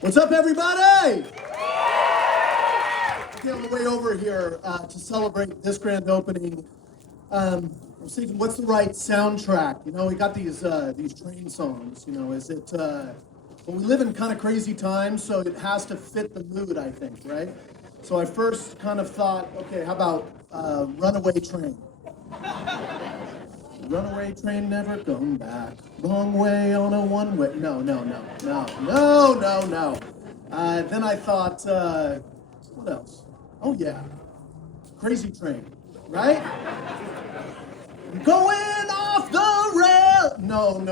What's up, everybody? Okay, on the way over here to celebrate this grand opening, I was thinking, what's the right soundtrack? You know, we got these train songs. You know, is it? Well, we live in kind of crazy times, so it has to fit the mood, I think, right? So I first kind of thought, okay, how about Runaway Train? Runaway train never going back. Wrong way on a one-way. No. Then I thought, what else? Oh yeah, Crazy Train, right? Going off the rail. No.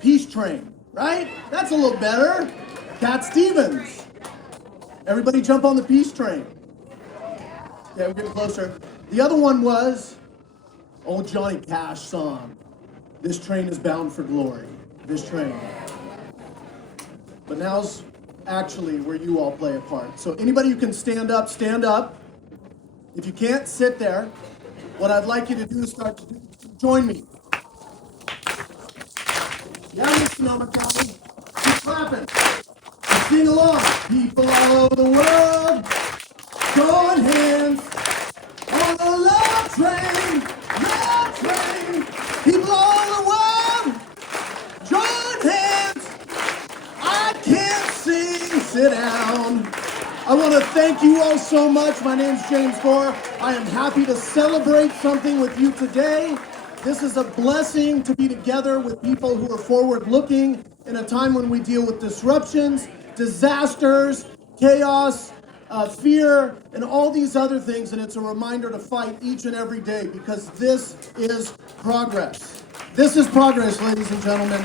Peace Train, right? That's a little better. Cat Stevens. Everybody jump on the Peace Train. Yeah, we're getting closer. The other one was old Johnny Cash song. This train is bound for glory. This train. But now's actually where you all play a part. So anybody who can stand up, stand up. If you can't, sit there. What I'd like you to do is join me. Yeah, Miss Sonoma County. Keep clapping. And sing along. People all over the world. Join hands on the love train. People all over the world, join hands. I can't sing, sit down. I want to thank you all so much. My name's James Gore. I am happy to celebrate something with you today. This is a blessing to be together with people who are forward-looking in a time when we deal with disruptions, disasters, chaos, fear, and all these other things, and it's a reminder to fight each and every day because this is progress. This is progress, ladies and gentlemen.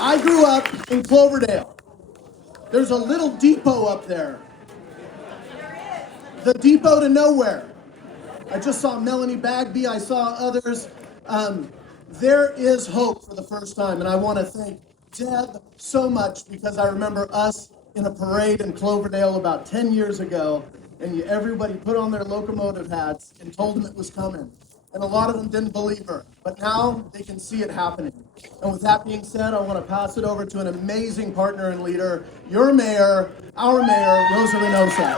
I grew up in Cloverdale. There's a little depot up there. The depot to nowhere. I just saw Melanie Bagby. I saw others. There is hope for the first time, and I want to thank Deb so much because I remember us in a parade in Cloverdale about 10 years ago, and everybody put on their locomotive hats and told them it was coming. And a lot of them didn't believe her, but now they can see it happening. And with that being said, I want to pass it over to an amazing partner and leader, your mayor, our mayor, Rosa Reynosa.